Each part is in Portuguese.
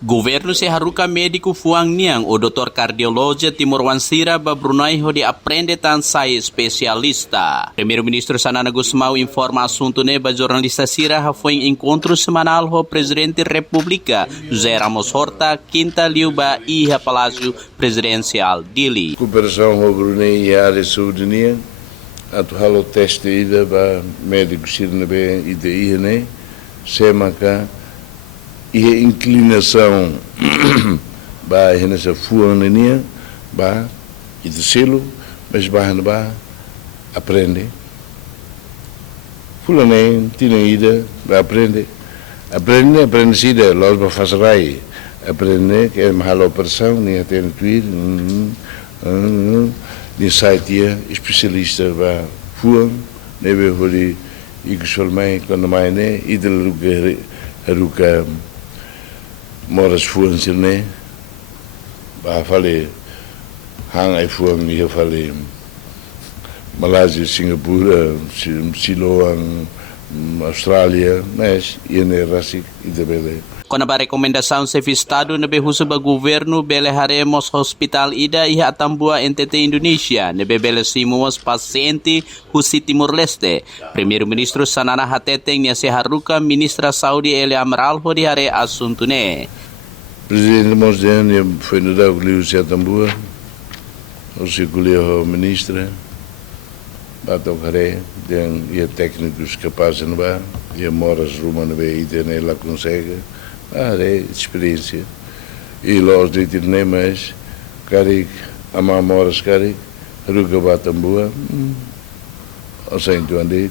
Governo seharuka médico fuang niang o doutor cardiologia Timor Wansira ba Brunei ho de aprende tan sai especialista. Primeiro-ministro Sanana Gusmao informa assunto ne ba jornalista Sira ha foi encontro semanal ho presidente República José Ramos Horta quinta liu ba iha Palácio Presidencial Dili. Cooperação ho Brunei e a área saúde niang atu halo teste ida ba médico Sirna be ida iha ne semaka e inclinação ba nessa fuanania ba itu selo mas ba aprende fulane tina ida ba aprende sida los ba fasarai aprende que é uma operação nem tem tuir ni site especialista ba fuan nebe hori igualmente quando mais né idel ruka moras fuan sirne ba fale hang ai fuan ni fale Malaysia, Singapura, Siloam, Austrália, mas iene rasik idebele. Kona ba rekomendasaun sa Estado na behuso ba governo bele haremos hospital ida iha atambua NTT Indonesia na bebele simuas pasyente husi Timor Leste. Primeiro-ministro Sanana hateteng niya si haruka ministra Saudi Eli Amral ho di hare asunto ne. Presidente Mosden foi no dag liu si atambua o circuleho ministra batok hare den ia técnicos capazes no ba ia moras rumano be ide ne la consegue. É experiência. E los de mas carik amamoras carik ruga batambua o sento andit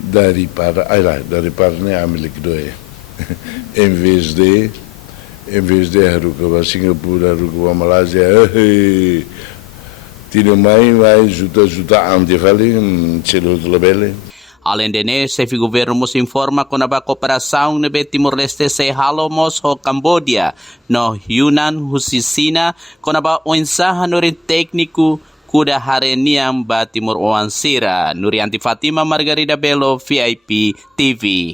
dari para ne amilik doe. Em vez de ruga Singapura ruga Malásia tira mais juta ante vale celo de labele. Além de ne, se governo mos informa con a cooperação nebe Timor-Leste se halomos ho Cambodia, no Yunnan husisina con a onsaha norin técnico kuda hareniam ba Timor Wansira. Nurianti Fatima Margarida Bello, VIP TV.